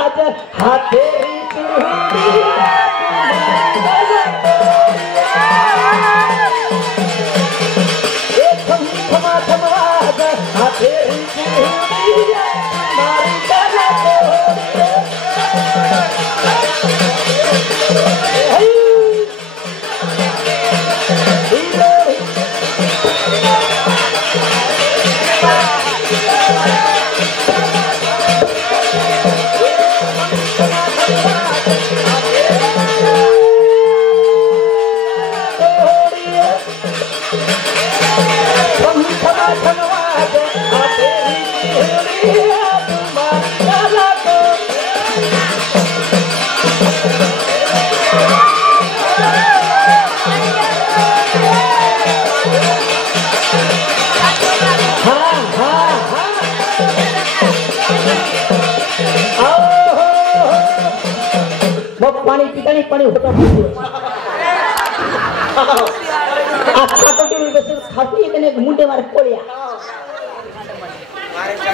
नवाज हाथेरी चूड़िया एक थमा थमाज हाथेरी चूड़िया मारी गला पानी पीता नहीं पानी होता खाती है मुंडे मारे कोलिया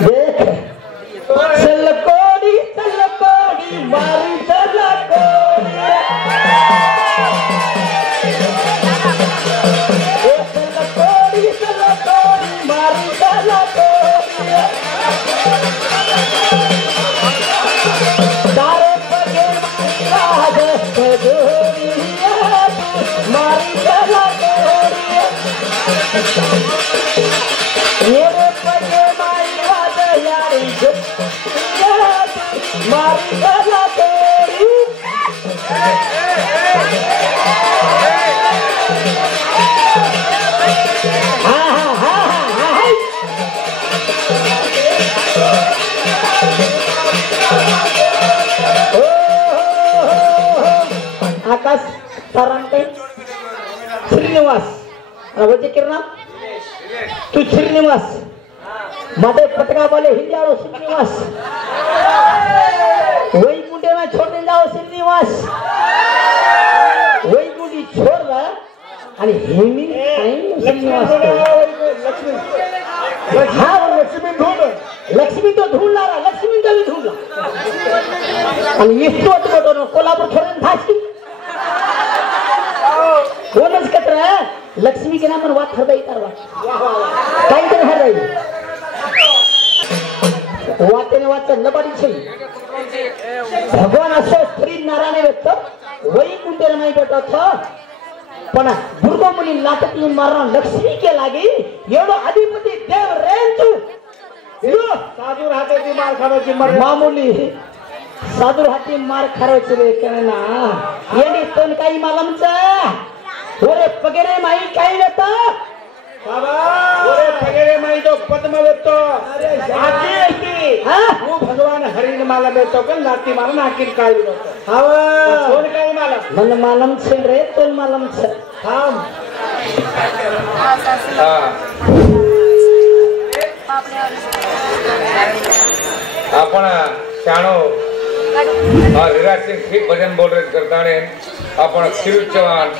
देख चलकोड़ी मारी चलकोड़ी मारी चलकोड़ी तारे पगे राज मारी चलकोड़ी मेरे पगे माई राज यारी मारी चलकोड़ी आकाश सारंटे श्रीनिवास रवजे किरणा तू श्रीनिवास मादे पटका वाले हिंजाओ श्रीनिवास वही मुंडे में छोड़ने जाओ श्रीनिवास वही मुंडी छोड़ रहा आणि हेमी श्रीनिवास हाँ लक्ष्मी तो ढूंढ रहा लक्ष्मी तो भी ढूंढ रहा आणि इस्तो तो कोल्हापुर छोड़ने थासी कोणच कत्र लक्ष्मी के नाम पर बात हरदाई तरवा काही तर हरदाई वातेने वाचा लबाडी छई भगवान असो स्त्री नारायण व्यक्त वही कुंडेर माई बेटा था पण दुर्गा मुली लाटकली मारना लक्ष्मी के लागी एवढो अधिपती देव रेंचू यो साधू राहते ती मार खावायची मामूली साधू हाती मार खावायची रे केना येणी तन काही मालमचा ओरे पगेरे माई काही देता बाबा ओरे पगेरे माई तो पद्म देतो अरे आकी हां वो भगवान हरिण माला देतो पण नाती माला नाकीन काय देतो हावा कोण काही माला मन मालम छे रे तोल मालम छे थांब आपण शाणो विराट सिंह ठीक भजन बोल रहे करता आपण शिव चौहान